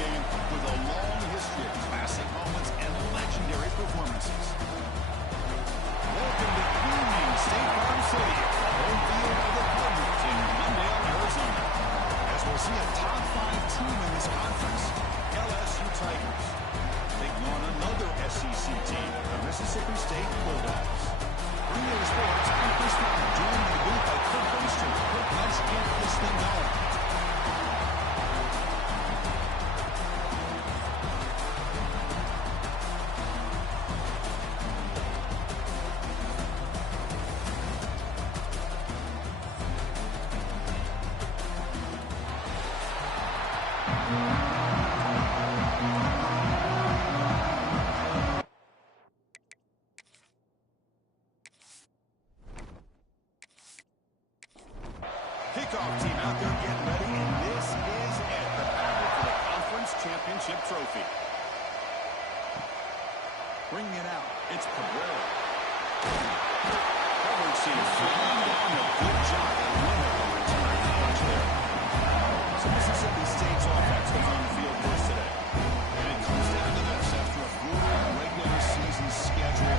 game with a long history of classic moments and legendary performances. Welcome to Union State Farm Stadium, home field of the Cardinals in Glendale, Arizona. As we'll see a top 5 team in this conference, LSU Tigers, taking on another SEC team, the Mississippi State Bulldogs. Bringing the sports, I'm Chris Miller, joined in the booth by Kirk Holster. Kirk, let's get this thing going. Kickoff team out there getting ready, and this is it, the battle for the conference championship trophy. Bringing it out, it's Cabrera. Coverage seems flying down, a good job and win at the return edge there. So Mississippi State's offense was on the field for us today. And it comes down to this. After a brutal regular season schedule,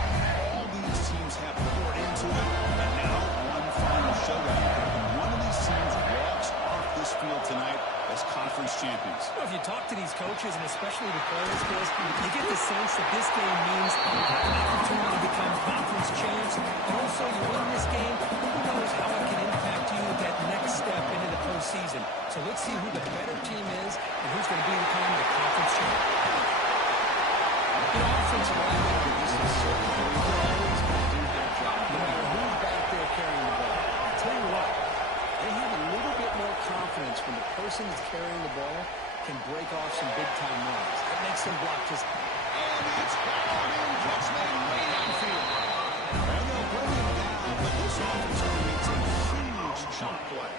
all these teams have poured into it, and now one final showdown. Teams walks off this field tonight as conference champions. Well, if you talk to these coaches, and especially the players, you get the sense that this game means an opportunity to become conference champs. And also, you win this game, who knows how it can impact you at that next step into the postseason. So let's see who the better team is and who's going to be becoming the conference champ. You know, offensive linemen are just a certain way. They're always going to do their job, no matter who's back there carrying the ball. I'll tell you what. They have a little bit more confidence when the person that's carrying the ball can break off some big-time runs. That makes them block just... And it's hauled in, catch man way downfield. And they'll bring him down, but this offense makes a huge chunk play.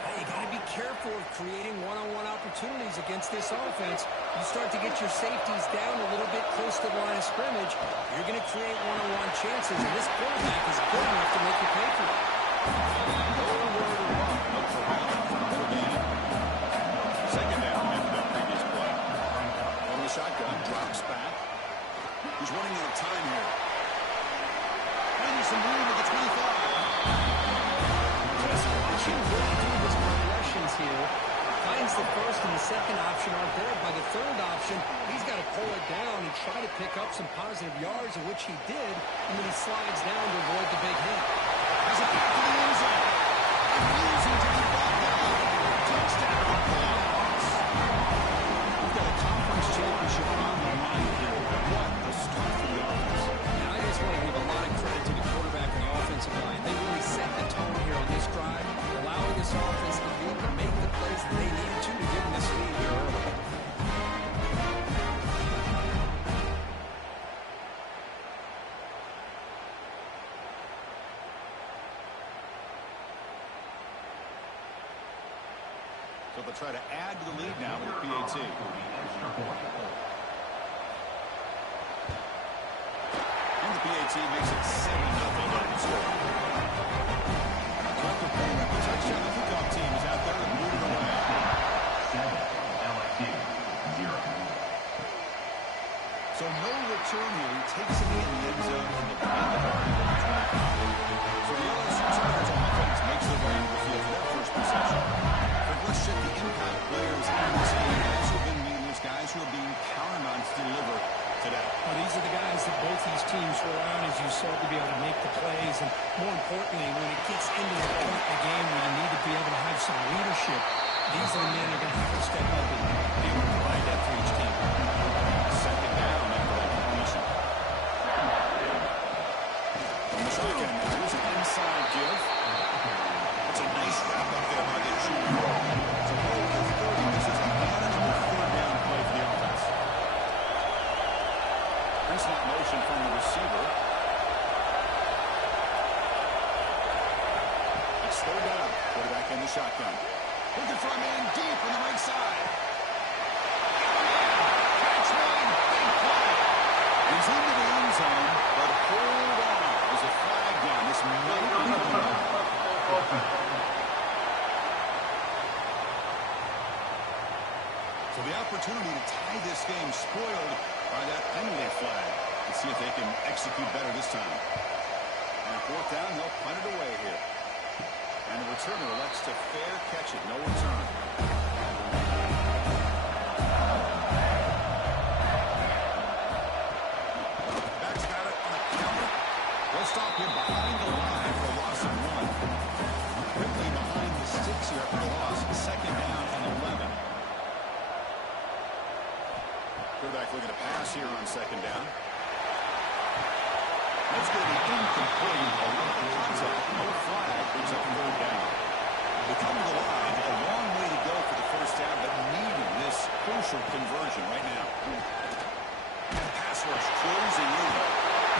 Hey, you got to be careful of creating one-on-one opportunities against this offense. You start to get your safeties down a little bit close to the line of scrimmage, you're going to create one-on-one chances, and this quarterback is good enough to make you pay for it. Second down after that previous play. On the shotgun, drops back. He's running out of time here. Finding some room at the 25. Just watching him do his progressions here. Finds the first and the second option aren't there. By the third option, he's got to pull it down and try to pick up some positive yards, of which he did, and then he slides down to avoid the big hit. Has it back to the end zone. Refusing to keep up now. Touchdown, Bulldogs. We've got a conference championship on the line here. What a start for the offense. And I just want to give a lot of credit to the quarterback and the offensive line. They really set the tone here on this drive, allowing this offense to be able to make the plays that they needed to give them this lead here early. So they'll try to add to the lead now with the PAT. And the PAT makes it 7-0 open score. After putting up the touchdown, the kickoff team is out there and moving away. 7, LSU, 0. So no return here. He takes it in the end zone from the behind the back. So the LSU Tigers offense makes their way into the field for their first possession. Let's check the impact players in this game. Guys who have been leaders, guys who are being counted on to deliver today. Well, these are the guys that both these teams rely on, as you said, to be able to make the plays. And more importantly, when it gets into the point of the game where you need to be able to have some leadership, these are the men that are going to have to step up and be able to provide that for each team. Second down after that completion. From the shotgun now, here's an inside give. It's a nice wrap up there by the junior. It's a roll to 30. This is a manageable third down play for the offense. Nice not motion from the receiver. It's third down. Quarterback in the shotgun. Looking for a man deep on the right side. Catchman, big play. He's into the end zone, but hold on. There's a flag down. This might be coming up. So the spoiled by that penalty flag. Let's see if they can execute better this time. And fourth down, they'll punt it away here. And the returner elects to fair catch it. No return. Back's got it on a counter. They'll stop him behind the line for a loss of 1. Quickly behind the sticks here for the loss. Second down and 11. Quarterback looking to pass here on second down. That's going to be incomplete. A lot of contact. No flag. Brings up third down. They come to the line. A long way to go for the first down, but needing this crucial conversion right now. And pass rush closing in.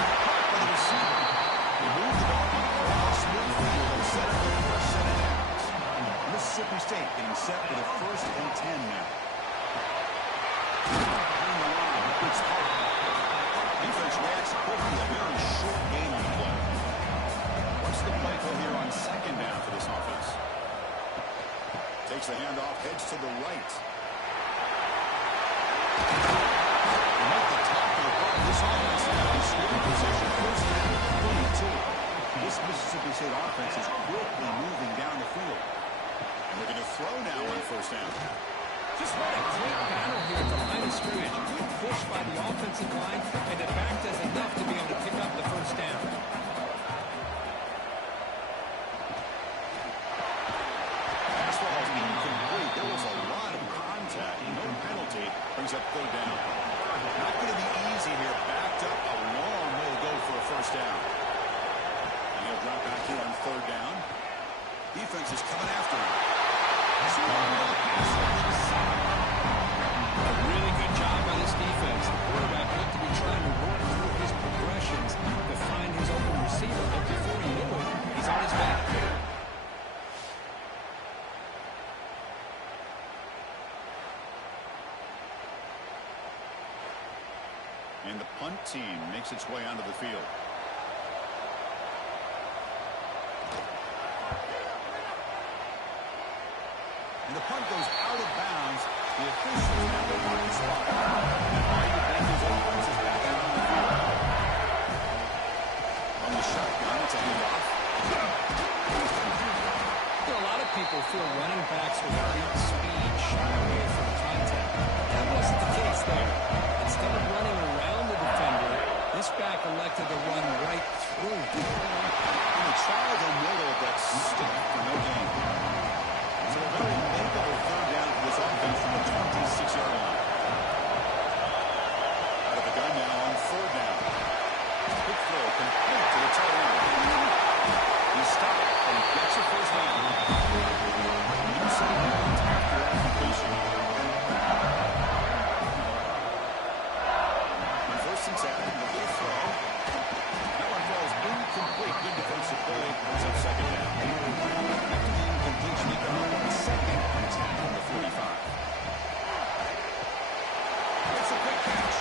Caught by the receiver. They move the ball across midfield and set up their first set of downs. Mississippi State getting set for the 1st and 10 now. Behind the line. It's hard. Defense reacts quickly. A very short gain on the play. What's the play call here on second down for this offense? Takes the handoff, heads to the right. And at the top of the ball, this offense now in scoring position. First down at the 42. This Mississippi State offense is quickly moving down the field. And they're going to throw now on first down. Just what a great battle here at the line of scrimmage. Good push by the offensive line, and the back does enough to be able to pick up the first down. Pass ball is incomplete. There was a lot of contact. No penalty. Brings up third down. Not going to be easy here. Backed up a long way to go for a first down. And he'll drop back here on third down. Defense is coming after him. A really good job by this defense. The quarterback looked to be trying to work through his progressions to find his open receiver, but before he knew it, he's on his back. And the punt team makes its way onto the field. And the punt goes out of bounds. The officials have their mark the spot. And now you think his offense is back out on the field. On the shotgun, it's a handoff. A lot of people feel running backs with great speed shy away from contact. That wasn't the case there. Instead of running around the defender, this back elected to run right through him. And he tried the middle, but stuck for no gain. So a very makeable third down for this offense from the 26-yard line. Out of the gun now on third down. Quick throw, complete to the tight end. He stopped and gets a first down. Inside out after that completion. On first and 10, the full throw. That one falls incomplete. Good defensive play. Brings up second down. After the incompletion, they come up on second and 10 from the 45. It's a quick catch.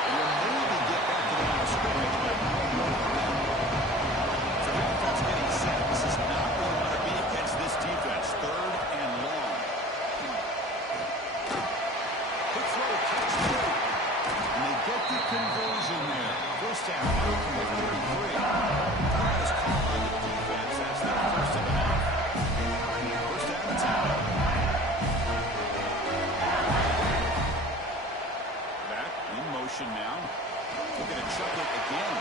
And will maybe get back to the line of scrimmage, but no more than that. So the offense getting set. This is not where you want to be against this defense. Third and long. Quick throw, catch through. And they get the conversion there. First down, out from the 33. That is called by the defense. That's their first of the half. First down and 10. Back in motion now. Looking to chuck it again.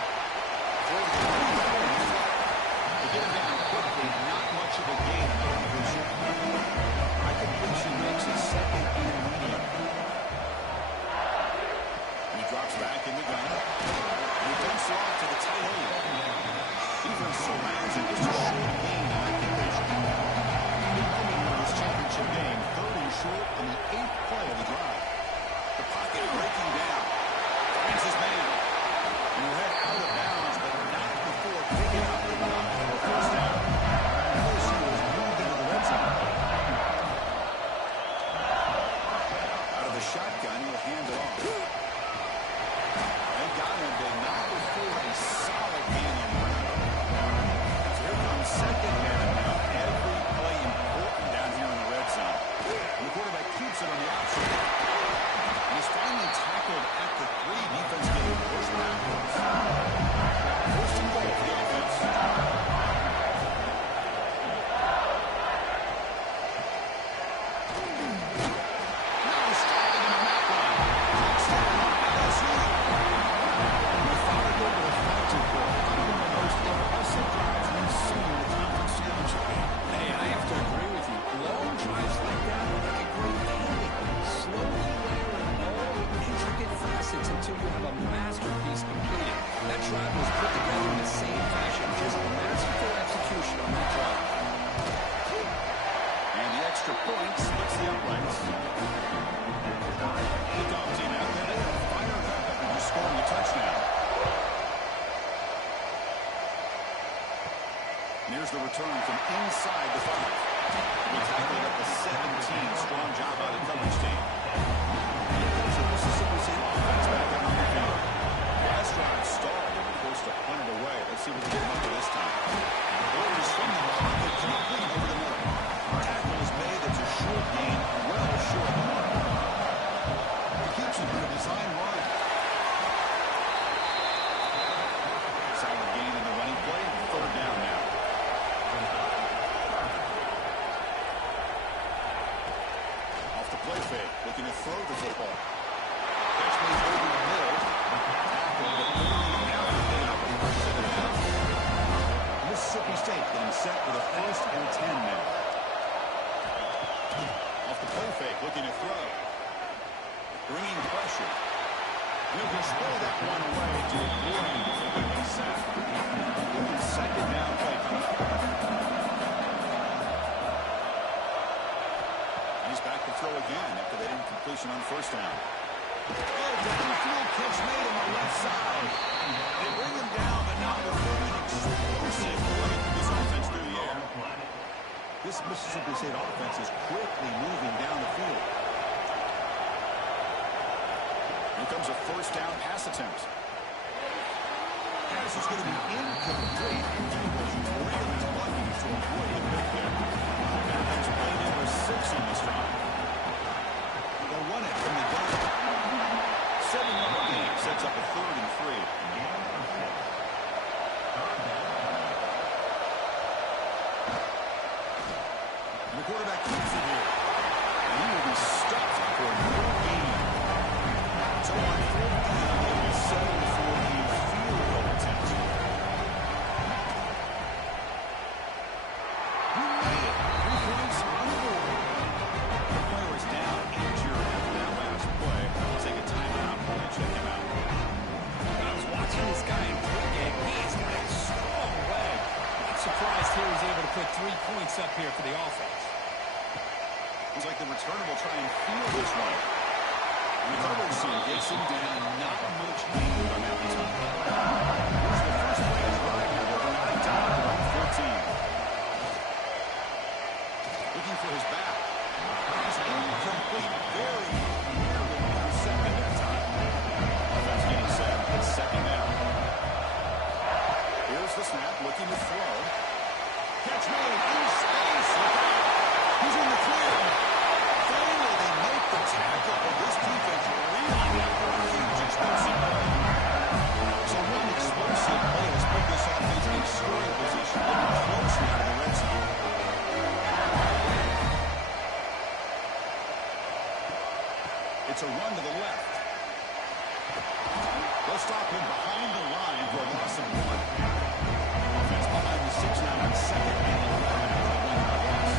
Forward to the they get him down quickly. Not much of a gain on the completion. High completion makes it second and medium. And he drops back in the gun. And he dumps it off to the tight end. Defense surrounds him. Just a short gain on that completion. Big moment for this championship game. Third and short on the 8th play of the drive. The pocket breaking down. Finds his man. And he'll head out of bounds, but not before picking up enough for a first down. LSU has moved into the red zone. Out of the shotgun, he'll hand it off. They got him, but not before a solid gain on the ground. So here comes second down now. Every play important down here in the red zone. And the quarterback keeps it on the option. And he's finally tackled so you have a masterpiece completed. That drive was put together in the same fashion, just masterful execution on that drive. And the extra point splits the uprights. The Conf team out there, they are fired up after just scoring a touchdown. And here's the return from inside the 5. We tackled at the 17. Strong job by the coverage team. Here comes the Mississippi State offense back on the field. Last drive stalled and forced to punt it away. Let's see what they can do this time. Orders from the pocket, complete over the middle. Tackle is made. It's a short gain, well short of the mark. He keeps it in a design run. Solid gain in the running play. Third down now. Off the play fake, looking to throw the football. Catch made over the middle. Tackle, but only out of the first set of downs. Mississippi State getting set with a 1st and 10 now. Off the play fake, looking to throw. Bringing pressure. He'll just throw that one away to avoid a sack. Second down play coming up. He's back to throw again after that incompletion on 1st down. Oh, downfield catch made on the left side. They bring him down, but not before an explosive play this offense through the air. This Mississippi State offense is quickly moving down the field. Here comes a 1st down pass attempt. Pass is going to be incomplete. He was really lucky to avoid the pick there. There comes play number 6 on this drive. They'll run it from the gun. 7-yard gain sets up a 3rd and 3. And the quarterback keeps it here. And he will be stuffed for no gain. So on 4th down, they will settle for the field goal attempt. He made it. 3 points on the board. The player is down injured after that last play. I'll take a timeout while they check him out. When I was watching this guy in pregame, he's got a strong leg. I'm surprised here he's able to put 3 points up here for the offense. Looks like the returner will try and field this one. And the coverage team gets him down. Not much gain on that time. Here's the first play of the drive here. They're not down to about 14. Looking for his back. Pass incomplete. Very nearly intercepted that time. Offense getting set. It's 2nd down. Here's the snap. Looking to throw. Catch made in space. Look out. He's in the clear. Finally, they make the tackle, but this defense really huge explosive play. So one explosive play has put this offense in scoring position, getting close now to the red zone. It's a run to the left. They'll stop him behind the line for a loss of 1. Offense behind the 6 now on 2nd and 11 after the 1-yard loss.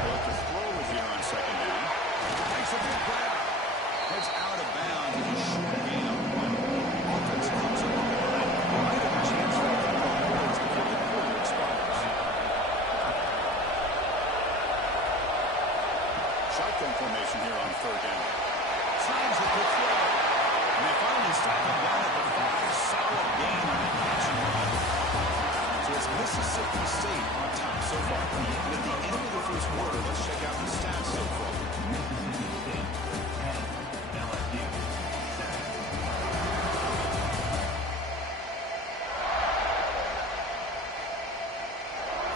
They'll to throw it here on 2nd down. Takes a big grab. Heads out of bounds as a short gain on 1. Offense comes up the line. Might have a chance for a couple of points before the quarter expires. Shotgun formation here on 3rd down. Signs a quick throw. And they finally stop him down at the 5. Solid gain on the catch and run. So it's Mississippi State on top so far. And at the end of the 1st quarter, let's check out the stats so far. Mississippi State 10, LSU 7.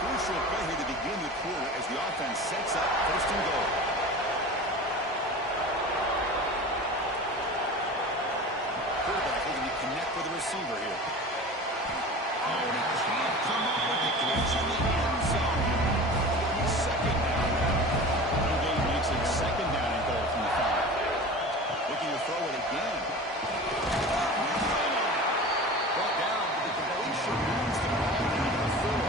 Crucial play here to begin the quarter as the offense sets up 1st and goal. Quarterback looking to connect with the receiver here. Oh, and he can't come up with the catch in the end zone. It'll be 2nd down now. No gain makes it 2nd down and goal from the 5. Looking to throw it again. Brought down, but the completion moves the ball down to the 4.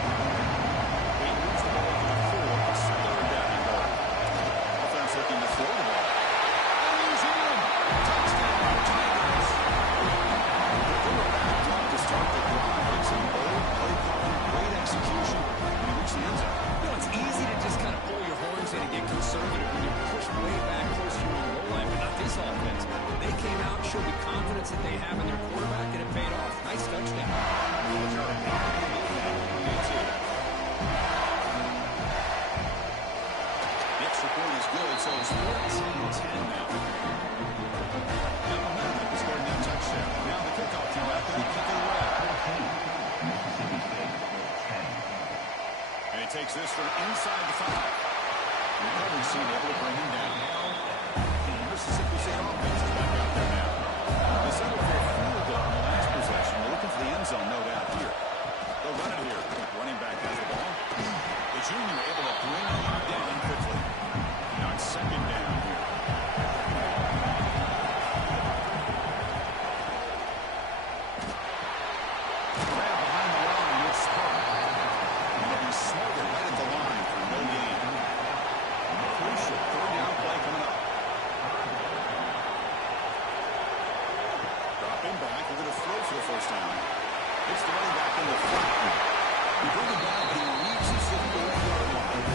He moves the ball to the 4. It's 3rd down and goal. Offense looking to throw the ball. And this offense. They came out, showed the confidence that they have in their quarterback, and it paid off. Nice touchdown. The extra point is good, so it's 14-10 now. Now momentum scoring that touchdown. Now the kickoff team out there to kick it away. And he takes this from inside the 5. Recovery team able to bring him down. Mississippi State offense is back out there now. They settled for a field goal in the last possession. They're looking for the end zone, no doubt here. They'll run it here. Running back has the ball. The junior able to bring him down quickly. Now it's second down here. Grab behind the line. It's Spark. And they'll be smothered right at the line for no gain. Crucial third down play coming up. Dropping back. We're going to throw for the first down. It's the running back in the front. We bring him down, but he reaches the 40-yard line.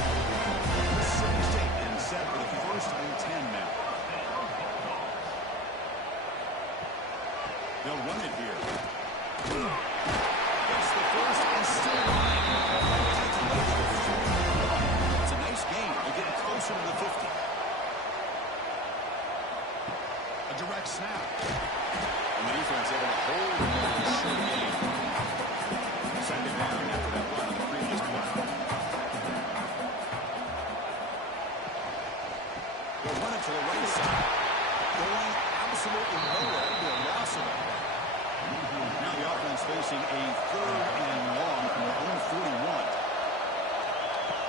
Mississippi State and set for the first and 10 now. They'll run it here. Gets the first and still line. Takes away to the 40-yard line. It's a nice gain. They're getting closer to the 50. A direct snap. And the defense able to hold the short game. Second down after that run on the previous play. They'll run it to the right side. Going absolutely nowhere. It'll be a loss of it. Now the offense facing a third and long from their own 41.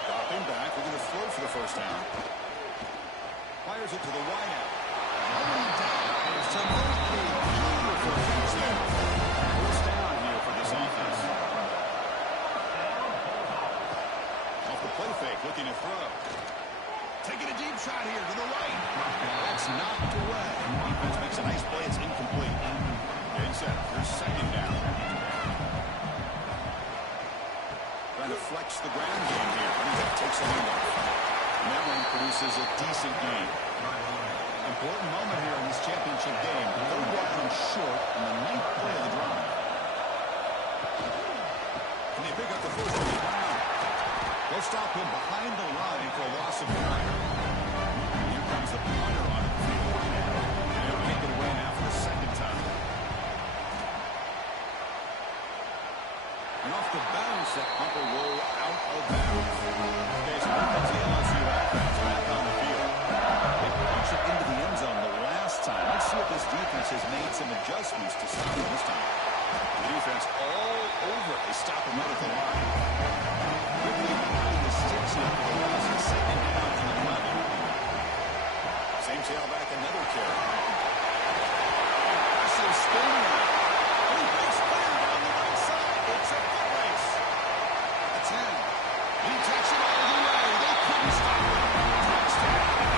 Dropping back. We're going to throw for the first down. Fires it to the wide out. Running down. There's some beautiful catch there. First down here for this offense. Off the play fake, looking to throw. Taking a deep shot here to the right. That's knocked away. Defense makes a nice play. It's incomplete. Getting set. Here's second down. Trying to flex the ground game here. Running back takes a handoff. And that one produces a decent gain. Important moment here in this championship game. Third down and short on the 9th play of the drive. And they pick up the first on the ground. They'll stop him behind the line for a loss of 9. Here comes the punter on the field. And he'll kick it away now for the second time. And off the bounce, that punt will roll out of bounds. Okay, so here comes the LSU offense back on the field. They launch it into the end zone the last time. Let's see if this defense has made some adjustments to stop him this time. The defense all over it. They stop him right at the line. Quickly behind the sticks here for the loss. And second down to the 11. Same tailback, another carry. Aggressive spin route. And he breaks clear down the right side. It's a foot race. The 10. He takes it all the way. They couldn't stop him. Touchdown.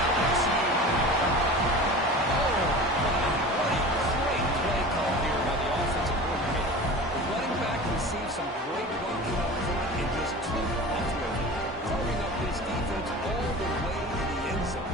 Some great blocking up front and just took off with it, carving up his defense all the way to the end zone.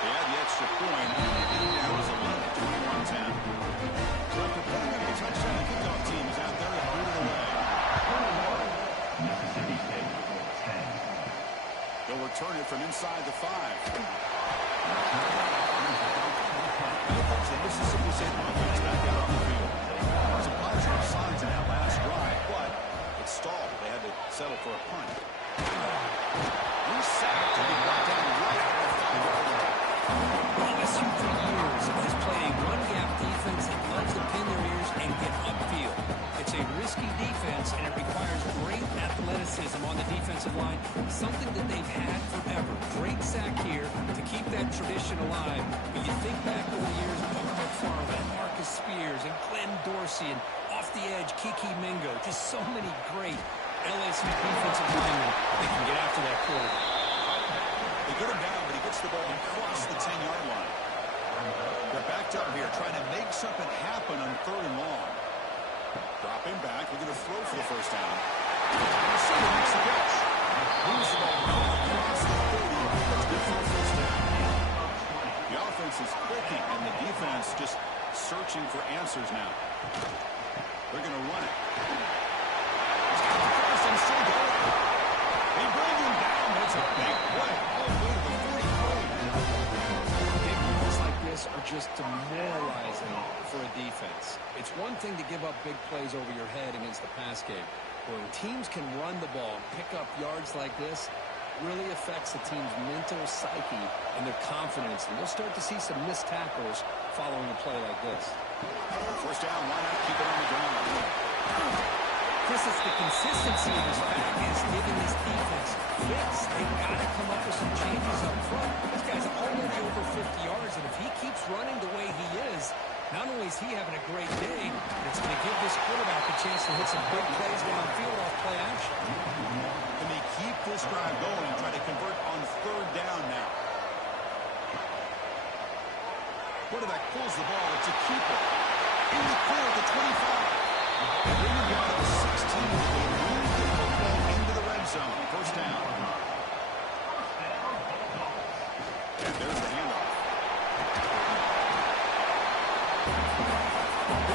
They had the extra point. Now it's 11, 21-10. So after putting up a touchdown, the kickoff team is out there to boot it away. Mississippi State 10. They'll return it from inside the 5. The Mississippi State offense back out on the field. Some positive signs in that last drive, but it stalled. They had to settle for a punt. Reset to be brought down right at the 5. LSU for years has played a one-gap defense that loves to pin their ears and get upfield. It's a risky defense, and it requires great athleticism on the defensive line, something that they've had forever. Great sack here to keep that tradition alive. When you think back over the years, Booker McFarland, Marcus Spears, and Glenn Dorsey, and off the edge, Kiki Mingo, just so many great LSU defensive linemen that can get after that quarterback. They get him down, but he gets the ball across the 10-yard line. They're They're trying to make something happen on 3rd and long. Dropping back, we're going to throw for the first down. Receiver makes the catch. Moves the ball right across the 30. That's good for the first down. The offense is clicking, and the defense just searching for answers now. They're going to run it. He's got the first and still going. They bring him down. It's a big play. All the way to the 43. Big plays like this are just demoralizing for a defense. It's one thing to give up big plays over your head against the pass game. When teams can run the ball and pick up yards like this, really affects the team's mental psyche and their confidence. And you'll start to see some missed tackles following a play like this. First down, why not keep it on the ground? Chris, it's the consistency of his back is giving this defense fits. They've got to come up with some changes up front. This guy's already over 50 yards, and if he keeps running the way he is, not only is he having a great day, but it's going to give this quarterback a chance to hit some big plays downfield off play action. Can they keep this drive going and try to convert on 3rd down now? Quarterback pulls the ball. It's a keeper. In the clear at the 25. They bring him down to the 16. They move the football into the red zone. First down. And there's the handoff.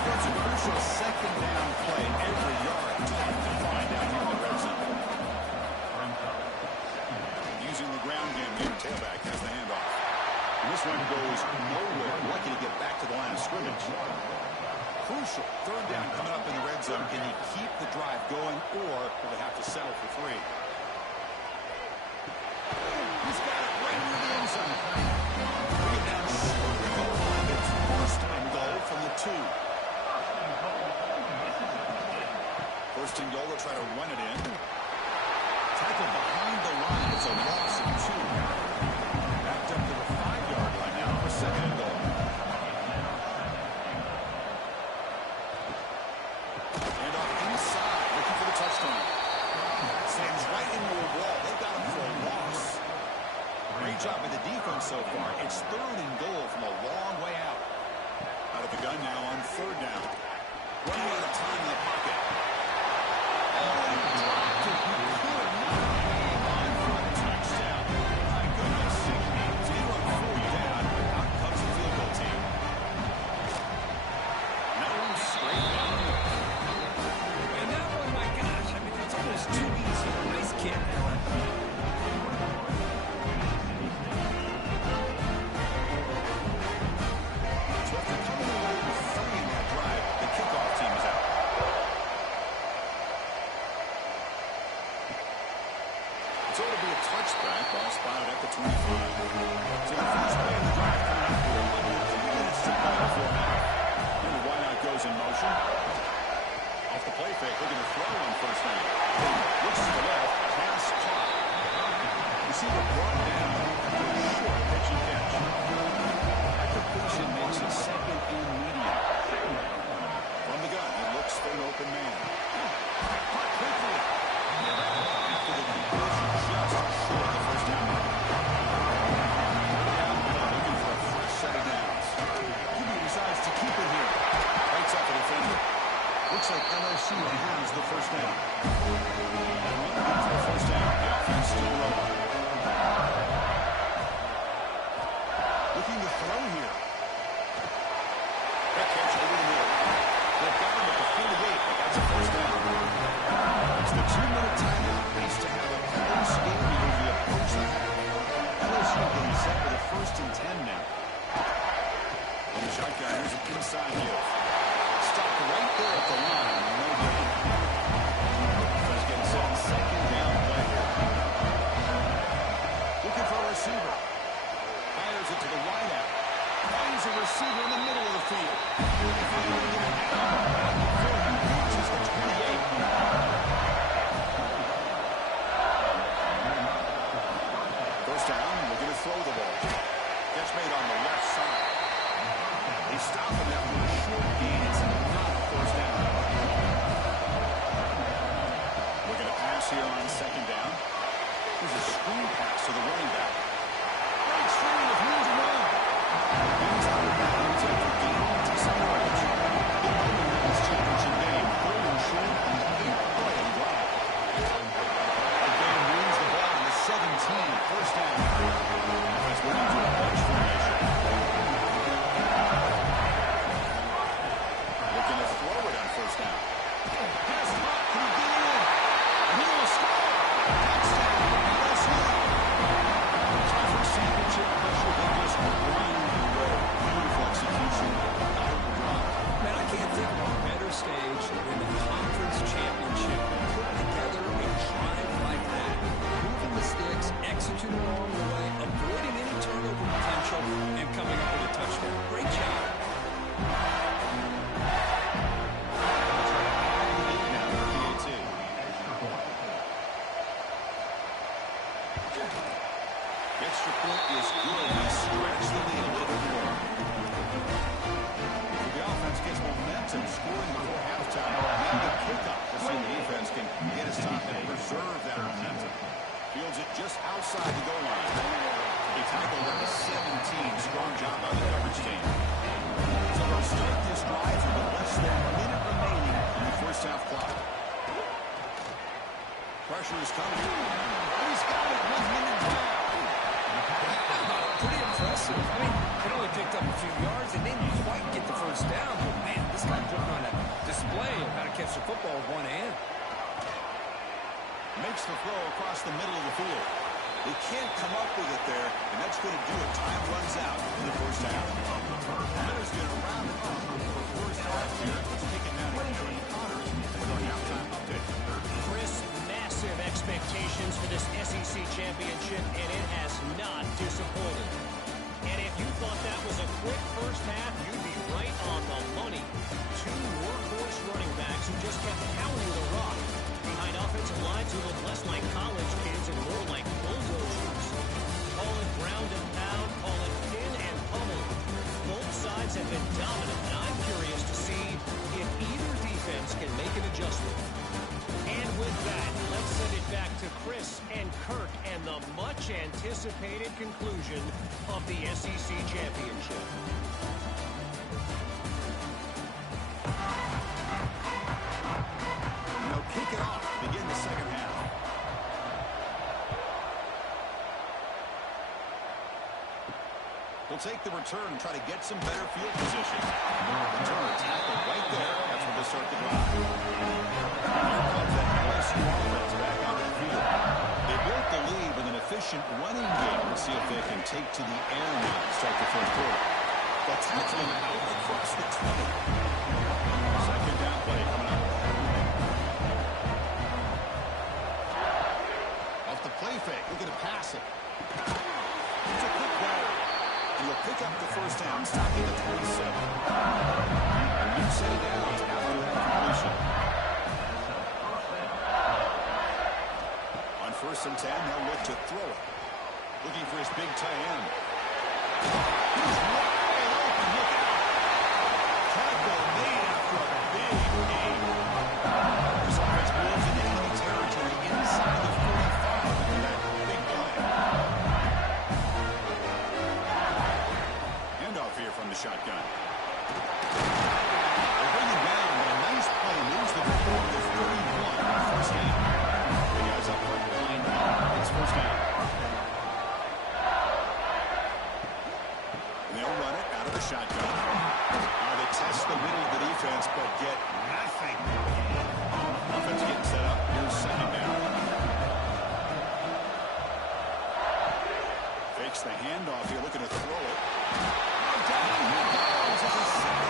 It's a crucial 2nd down play. Every yard tough to find out here in the red zone. Using the ground game, your tailback has the handoff. And this one goes nowhere. Lucky to get back to the line of scrimmage. Crucial 3rd down coming up in the red zone. Can he keep the drive going, or will they have to settle for 3? He's got it right into the end zone. Bring it down short of the goal line. It's 1st and goal from the 2. 1st and goal, they'll try to run it in. Tackle behind the line. It's a loss of 2. Backed up to the 5-yard line now for 2nd and goal. And off inside, looking for the touchdown. Slams right into a wall. They've got him for a loss. Great job by the defense so far. It's 3rd and goal from a long way out. Out of the gun now on 3rd down. Running out of time in the pocket. So it'll be a touchback. Ball spotted at the 25. So the first play of the drive coming up with 3 minutes to play before half. And the wideout goes in motion. Off the play fake, looking to throw on 1st down. Looks to the left, pass caught. Receiver brought down for a short pitch and catch. That completion makes it 2nd and medium. From the gun, he looks for an open man. Caught quickly. After the completion, just short of the 1st down. Looking for a fresh set of downs. QB decides to keep it here. Breaks up the defender. Looks like LSU has the 1st down. Looking for the 1st down. The offense still rolling. Looking to throw here. That catch over the middle. They've got him at the 48, but that's a 1st down. It's the 2-minute timeout. Nice to have a close game as we approach the half. LSU getting set for the 1st and 10 now. On the shotgun, here's an inside give. Stopped right there at the line. No gain. Let's get set. 2nd down play here. Looking for a receiver. Fires it to the wideout. Finds a receiver in the middle of the field. Before he reaches the 28. First down, looking to throw the ball. Catch made on the left side. They stop him after a short gain. It's not a 1st down. Looking to pass here on 2nd down. There's a screen pass to the running back. Right screen with room to run. He's out of bounds after gain catch the football with one hand. Makes the throw across the middle of the field. They can't come up with it there, and that's going to do it. Time runs out in the first half. Hunter's going to round it up for first half here. Let's take it down to Jody Connors with our halftime update. Chris, massive expectations for this SEC championship, and it has not disappointed. And if you thought that was a quick first half, you'd be right on the money. Two workhorse running backs who just kept pounding the rock behind offensive lines who look less like college kids and more like bulldozers. Call it ground and pound, call it pin and pummel. Both sides have been dominant, and I'm curious to see if either defense can make an adjustment. And with that, let's send it back to Chris and Kirk and the much-anticipated conclusion of the SEC championship. They'll kick it off to begin the second half. He'll take the return and try to get some better field position. The turner tackle right there. That's where they'll start the drive. Here comes that LSU offense back onto the field. They built the lead with an efficient running game. Let's see if they can take to the air now to start the first quarter. They'll tackle him out across the 20. Second down play coming up. Off the play fake, looking to pass it. It's a quick play. And he'll pick up the first down, stopping at 27. A new set of downs after that completion. On 1st and 10, they'll look to throw it. Looking for his big tight end. He's wide open. Look out. Tackle made after a big game. This offense moves into enemy territory inside the 45 after that big play. Handoff here from the shotgun. They bring him down, but a nice play moves the ball to 31 on first down. The guys up front behind him. It's first down. And they'll run it out of the shotgun. They test the middle of the defense, but get nothing. Offense getting set up. Here's second down. Fakes the handoff here, looking to throw it. Down he goes. It's a sack.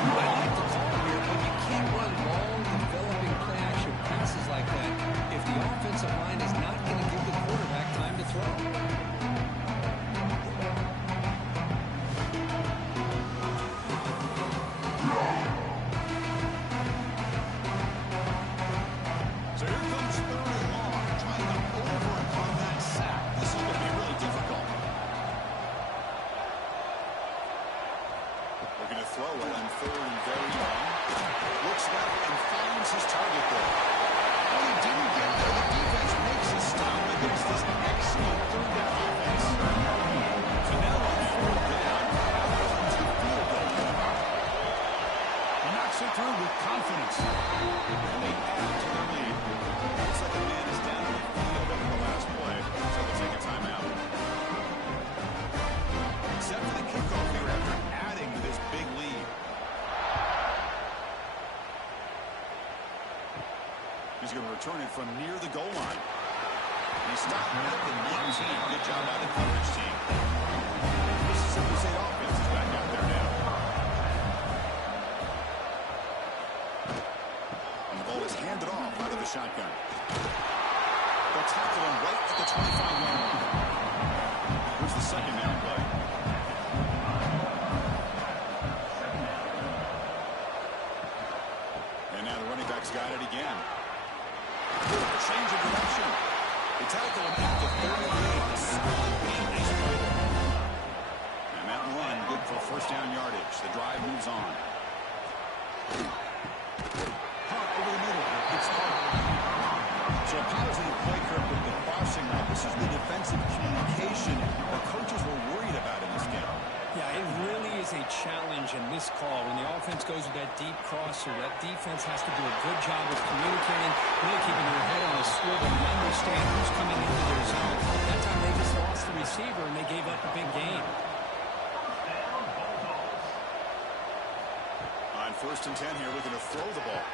I like the call here, but you can't run long, developing play-action passes like that if the offensive line is not going to give the quarterback time to throw. So here comes third and long, trying to overcome that sack. This is going to be really difficult. Looking to throw it on third and very long. Looks left and finds his target there. Well, he didn't get there. The defense makes a stop against this excellent third down offense. So now on fourth down, out comes the field goal. Knocks it through with confidence. And they add to their lead. Looks like a man is down on the field after the last play, so they'll take a timeout. Except for the kickoff here after adding to this big lead. He's going to return it from near the goal line. He stopped at the 19. Good job by the coverage team. Mississippi State offense is back out there now. And the ball is handed off out of the shotgun. They'll tackle him right at the 25-yard line. Here's the second down play. And now the running back's got it again. Change of direction. They tackle him at the 38. Nice play there. And that run, good for first down yardage. The drive moves on. Hunt over the middle. It's Hunt. So a positive play curve with the crossing route. This is the defensive communication the coaches were worried about in this game. Yeah, it really is a challenge in this call. When the offense goes with that deep crosser, that defense has to do a good job of communicating, really keeping their head on a swivel and understand who's coming into their zone. That time they just lost the receiver and they gave up a big gain. On 1st and 10 here, looking to throw the ball.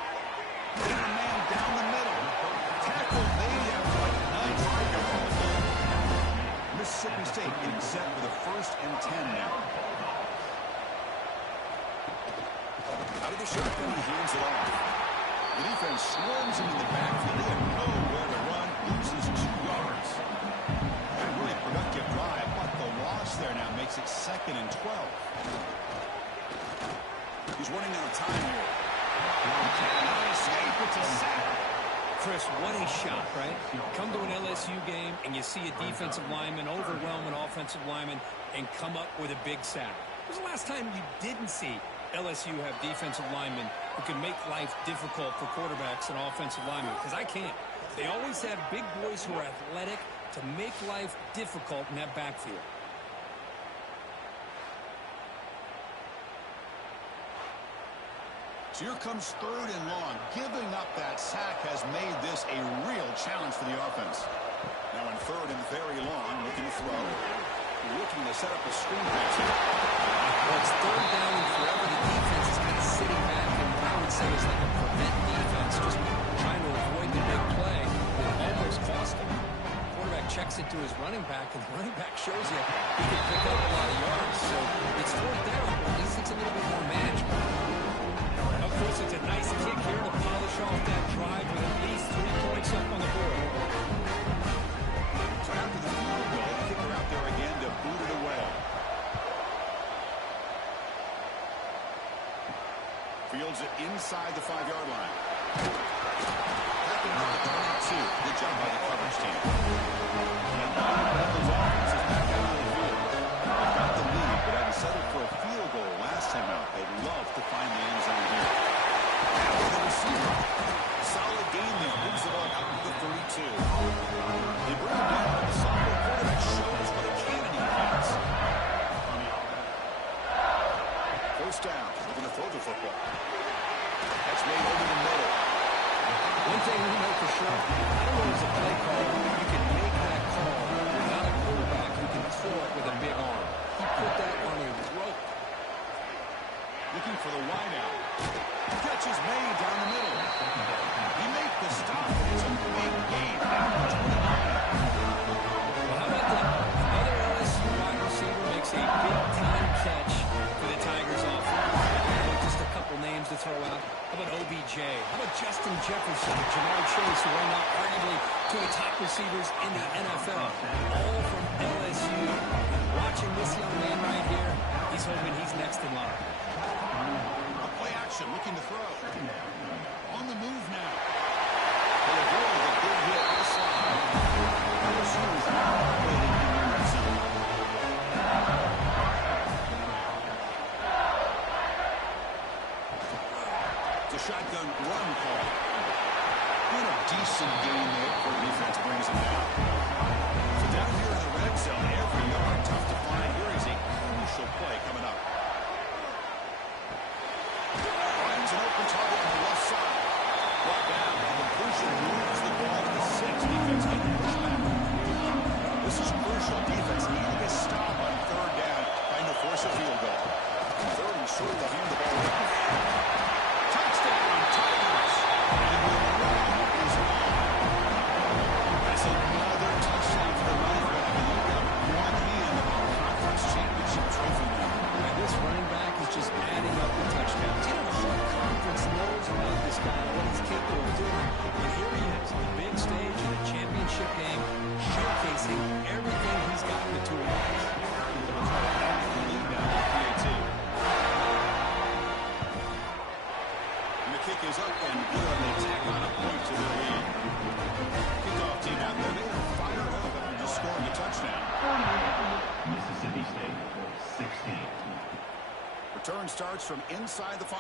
Getting a man down the middle. Tackle made after a nice pickup on the goal. Mississippi State getting set for the 1st and 10 now. Out of the shotgun, he hands it off. The defense swarms him in the backfield. They have nowhere to run. Loses 2 yards. A really productive drive, but the loss there now makes it 2nd and 12. He's running out of time here. Cannot escape. It's a sack. Chris, what a shot, right? Come to an LSU game and you see a defensive lineman overwhelm an offensive lineman and come up with a big sack. When was the last time you didn't see LSU have defensive linemen who can make life difficult for quarterbacks and offensive linemen? Because I can't. They always have big boys who are athletic to make life difficult in that backfield. So here comes 3rd and long. Giving up that sack has made this a real challenge for the offense. Now in 3rd and very long, looking to throw. Looking to set up a screen pass here. Well, it's 3rd down and forever. The defense is kind of sitting back and what I would say is like a prevent defense, just trying to avoid the big play. It almost cost him. Quarterback checks it to his running back, and the running back shows you he can pick up a lot of yards. So it's 4th down, but at least it's a little bit more manageable. Of course, it's a nice kick here to polish off that drive with at least 3 points up on the board. So after the field goal, the kicker out there again to boot it away. Fields it inside the 5-yard line. Tackle number 22. Good job by the coverage team. And now the offense is back out on the field. They've got the lead, but had settled for a field goal last time out. They'd love to find the end zone here. After the receiver. Solid gain there. Moves the ball out to the 32. They bring it down. The sophomore quarterback shows what a cannon he has. 1st down. Looking to throw the football. That's made over the middle. One thing we know for sure, I don't know as a play caller, but you can make that call without a quarterback who can throw it with a big arm. He put that on a rope. Looking for the wideout. Catch is made down the middle. He made the stop. It's a big gain. Well, how about that? Another LSU wide receiver makes a big-time catch for the Tigers offense. Just a couple names to throw out. How about OBJ? How about Justin Jefferson, Jamar Chase, who are now arguably 2 of the top receivers in the NFL, all from LSU. Watching this young man right here, he's hoping he's next in line. A play action, looking to throw. On the move now. They avoid the big hit on the slide. LSU is now operating in the red zone. It's a shotgun run call. Been a decent game there before the defense brings him down. So down here in the red zone, every yard tough to find. Here is a crucial play coming up. Finds an open target on the left side. Brought down. The completion moves the ball to the 6. Defense getting pushed back. This is crucial. Defense needing a stop on 3rd down, trying to force a field goal. 30 short to hand the ball down. Touchdown, Tigers. And the run is on. That's another touchdown for the running back. And you've got one hand on the conference championship trophy now. And this running back is just adding up the touchdowns. You know, the whole conference knows about this guy, what he's capable of doing. And here he is, the big stage in the championship game, showcasing everything he's got in the toolbox. And the kick is up and good. They tack on a point to the lead. Kickoff team out there. They are fired up after just scoring a touchdown. Mississippi State, 16. Return starts from inside the 5.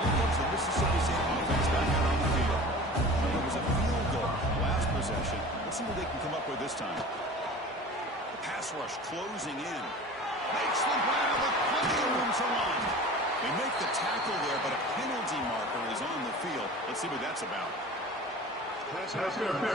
Here comes the Mississippi State offense back out on the field. It was a field goal on the last possession. Let's see what they can come up with this time. The pass rush closing in. Makes the grab with plenty of room to run. They make the tackle there, but a penalty marker is on the field. Let's see what that's about. Pass interference.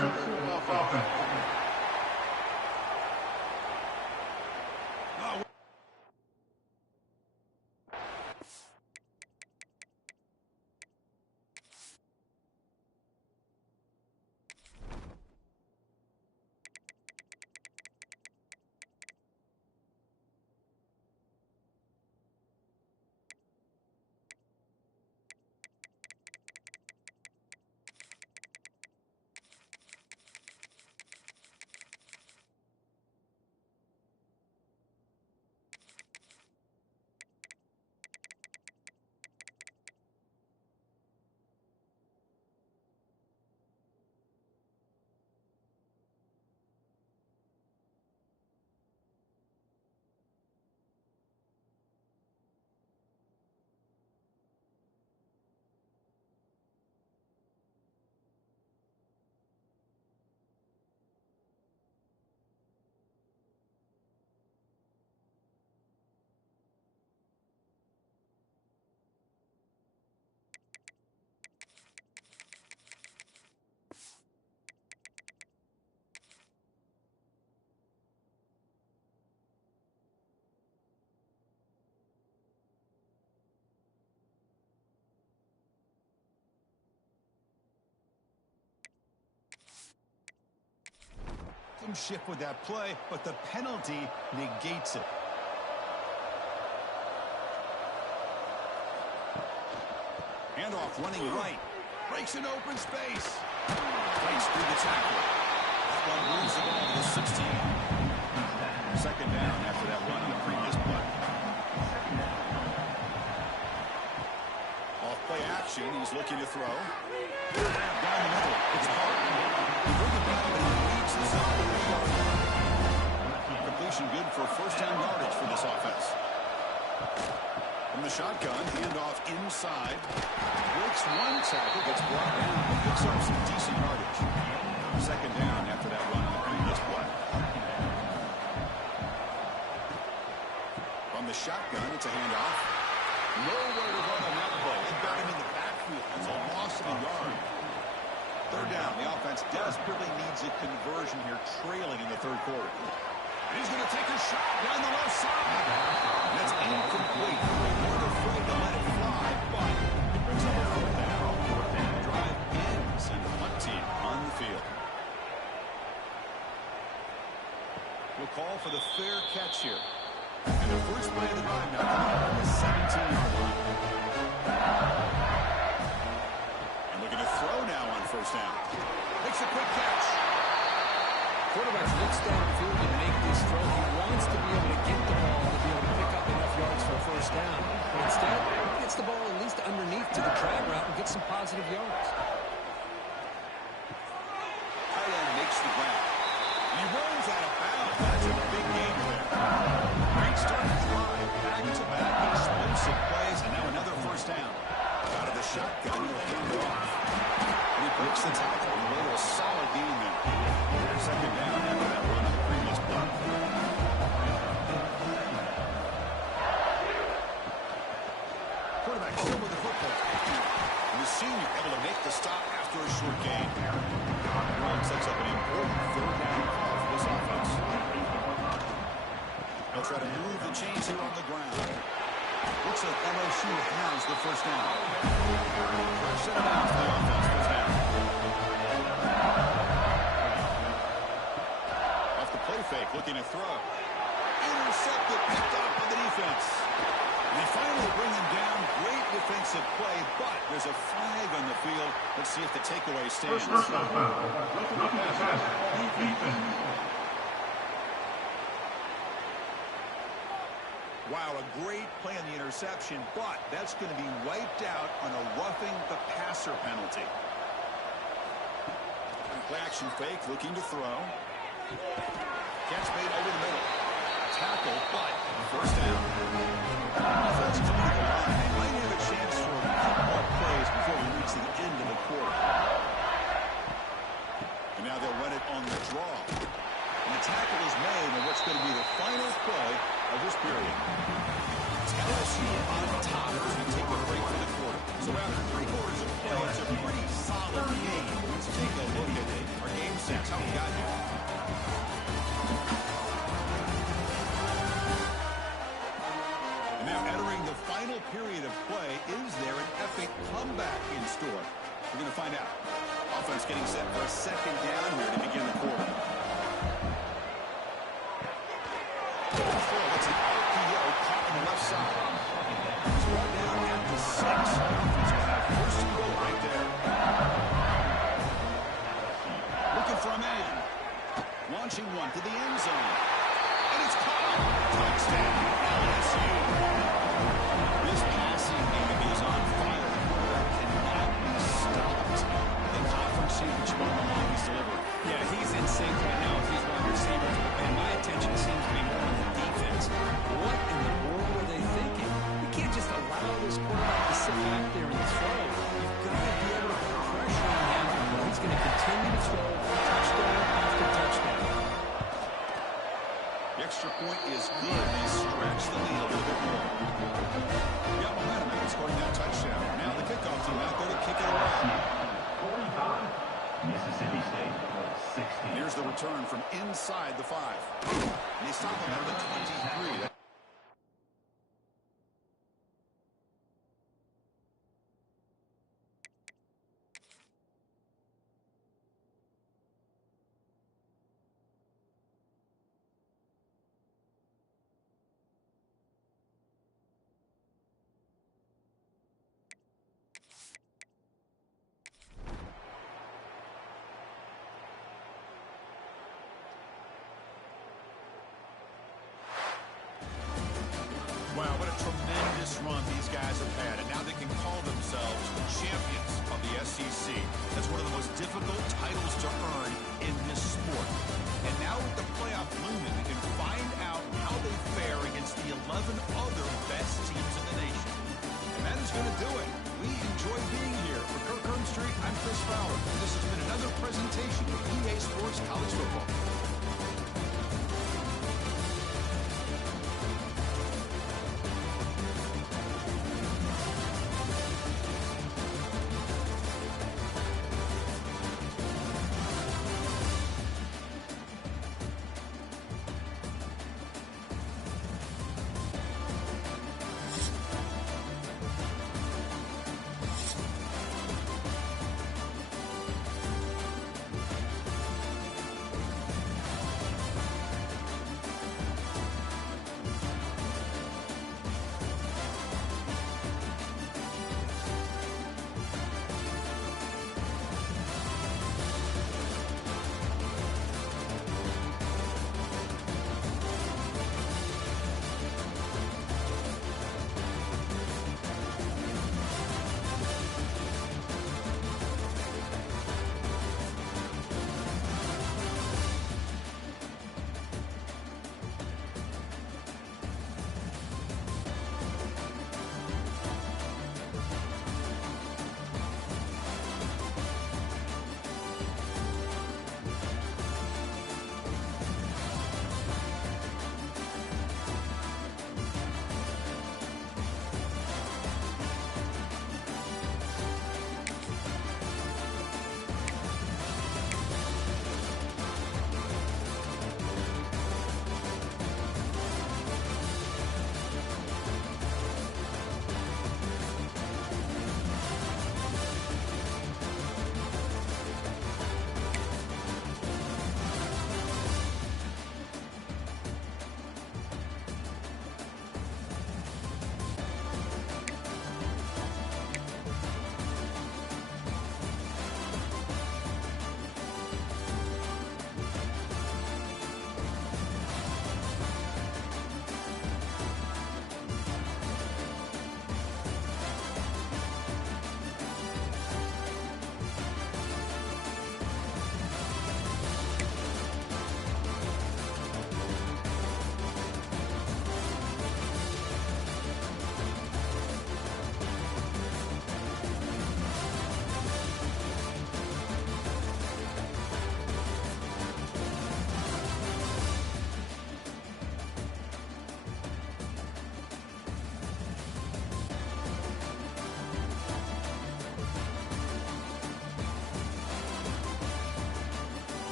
shift with that play, but the penalty negates it. Handoff running right. Breaks an open space. Breaks through the tackle. That one moves the ball to the 16. Second down after that run on the previous play. Off play action. He's looking to throw. Down the middle. It's hard. He bring it down, but he leads the zone. Completion good for first down yardage for this offense. From the shotgun, handoff inside. Breaks one tackle, gets brought down, and picks up some decent yardage. Second down after that run on the previous play. From the shotgun, it's a handoff. Nowhere to run on that play. They got him in the backfield. It's a loss of a yard. Third down. The offense desperately needs a conversion here, trailing in the third quarter. He's going to take a shot down the left side. That's incomplete. They weren't afraid to let it fly, but it brings up a fourth down. Drive ends and the punt team on the field. We'll call for the fair catch here. And the first play of the drive now coming on the 17-yard line. And looking to throw now on first down. Makes a quick catch. Quarterback looks downfield to make this throw. He wants to be able to get the ball to be able to pick up enough yards for a first down. But instead, he gets the ball at least underneath to the drag route and gets some positive yards. Tight end makes the grab. He runs out of bounds. That's a big game there. Great start to the drive. Back-to-back explosive plays, and now another first down. Out of the shotgun, he'll hand it off. And he breaks the tackle and laid a solid game there. Second down after that run on the previous play. Quarterback still with the football. And the senior able to make the stop after a short gain. The run sets up an important third down call for this offense. They'll try to move the chains here on the ground. Looks like LSU has the first down. Fresh set of downs for the offense. First down. Off the play fake, looking to throw. Intercepted, picked up by the defense. And they finally bring him down. Great defensive play, but there's a flag on the field. Let's see if the takeaway stands. Wow, a great play on the interception, but that's going to be wiped out on a roughing the passer penalty. Play action fake, looking to throw. Catch made over the middle. Tackle, but first down. Defense coming to the line. They might have a chance for a couple more plays before we reach the end of the quarter. And now they'll run it on the draw. And the tackle is made on what's going to be the final play of this period. It's LSU on top as we take a break for the quarter. So after 3 quarters of play, it's a pretty solid game. Let's take a look at our game stats, how we got here. And now entering the final period of play, is there an epic comeback in store? We're going to find out. Offense getting set for a second down here to begin the quarter. That's an RPO caught on the left side. It's brought down at the 6. Offense will have first and goal right there. Looking for a man. Launching one to the end zone. And it's caught. Touchdown, LSU. This passing game is on fire. The quarterback cannot be stopped. The conference championship on the line is delivered. Yeah, he's in sync right now with these wide receivers. And my attention seems to be more on the defense. What in the world are they thinking? You can't just allow this quarterback to sit back there and throw. You've got to be able to put pressure on him. He's going to continue to throw touchdown after touchdown. The extra point is good. They stretch the lead a little bit more. Got momentum after scoring that touchdown. Now the kickoff team out there to kick it away. 45, Mississippi State, 16. Here's the return from inside the 5. And they stop him at the 23. Wow, what a tremendous run these guys have had, and now they can call themselves champions of the SEC. That's one of the most difficult titles to earn in this sport. And now with the playoff looming, we can find out how they fare against the 11 other best teams in the nation. And that is going to do it. We enjoy being here. For Kirk Street, I'm Chris Fowler. This has been another presentation of EA Sports College Football.